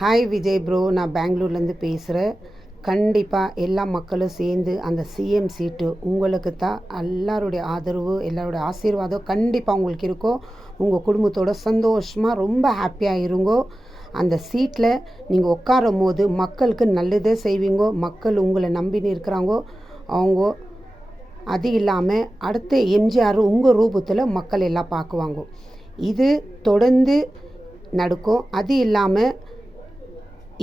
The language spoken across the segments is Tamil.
ஹாய் விஜய் ப்ரோ, நான் பெங்களூர்லேருந்து பேசுகிறேன். கண்டிப்பாக எல்லா மக்களும் சேர்ந்து அந்த சிஎம் சீட்டு உங்களுக்கு தான். எல்லாருடைய ஆதரவு, எல்லாருடைய ஆசீர்வாதம் கண்டிப்பாக உங்களுக்கு இருக்கும். உங்கள் குடும்பத்தோட சந்தோஷமாக ரொம்ப ஹாப்பியாக இருங்கோ. அந்த சீட்டில் நீங்கள் உட்காரும் போது மக்களுக்கு நல்லதே செய்வீங்கோ. மக்கள் உங்களை நம்பின்னு இருக்கிறாங்கோ. அவங்க அது இல்லாமல் அடுத்த எம்ஜிஆர் உங்கள் ரூபத்தில் மக்கள் எல்லாம் பார்க்குவாங்க. இது தொடர்ந்து நடக்கும். அது இல்லாமல்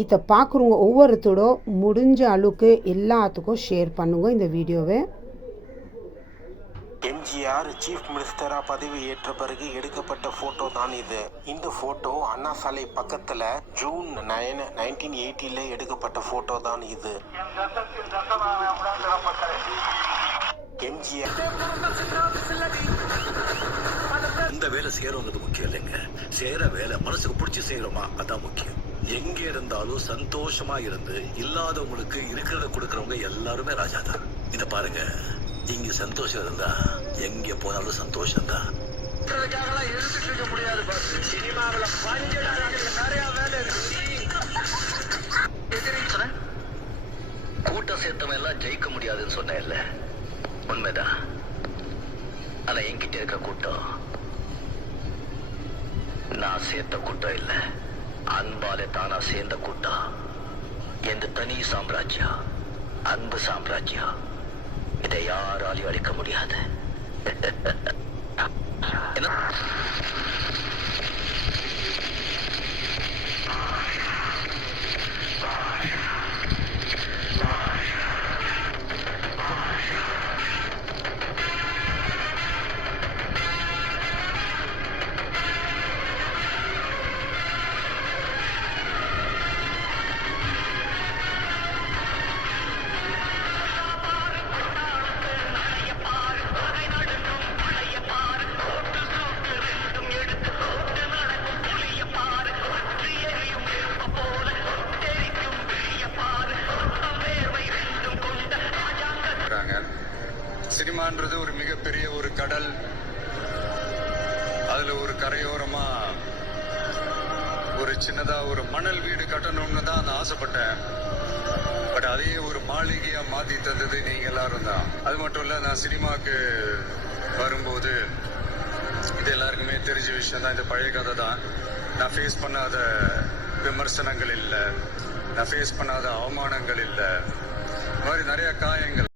இதை பார்க்குறவங்க ஒவ்வொருத்தரும் முடிஞ்ச அளவுக்கு எல்லாத்துக்கும் ஷேர் பண்ணுங்க இந்த வீடியோவை. எம்ஜிஆர் சீஃப் மினிஸ்டரா பதவி ஏற்ற பிறகு எடுக்கப்பட்ட போட்டோ தான் இது. இந்த போட்டோ அண்ணா சாலை பக்கத்துல ஜூன் 9, 1980 எடுக்கப்பட்ட போட்டோ தான் இது. எம்ஜிஆர் இந்த வேலை செய்யறவங்க முக்கியம் இல்லைங்க, செய்யற வேலை மனசுக்கு பிடிச்சி செய்யறோமா அதான் முக்கியம். எங்க இருந்தாலும் சந்தோஷமா இருந்து இல்லாதவங்களுக்கு இருக்கிறத கொடுக்கறவங்க எல்லாருமே ராஜா தான். இத பாருங்க, இங்க சந்தோஷம் இருந்தா எங்க போனாலும் சந்தோஷம் தான். கூட்டம் சேர்த்தவன் எல்லாம் ஜெயிக்க முடியாதுன்னு சொன்னேன்ல, உண்மைதான். ஆனா என்கிட்ட இருக்க கூட்டம் நான் சேர்த்த கூட்டம் இல்ல, அன்பாலே தானா சேர்ந்த கூட்டம். எந்த தனி சாம்ராஜ்யம், அன்பு சாம்ராஜ்யம். இதை யாராலையும் அழிக்க முடியாது. என்ன சினிமான்றது ஒரு மிகப்பெரிய ஒரு கடல். அதுல ஒரு கரையோரமா ஒரு சின்னதா ஒரு மணல் வீடு கட்டணும்னு தான் நான் ஆசைப்பட்டேன். பட் அதையே ஒரு மாளிகையா மாத்தி தந்தது நீங்க எல்லாரும் தான். அது மட்டும் இல்ல, நான் சினிமாவுக்கு வரும்போது இது எல்லாருக்குமே தெரிஞ்ச விஷயம் தான். இந்த பழைய கதை தான். நான் ஃபேஸ் பண்ணாத விமர்சனங்கள் இல்லை, நான் ஃபேஸ் பண்ணாத அவமானங்கள் இல்லை, இந்த மாதிரி நிறைய காயங்கள்.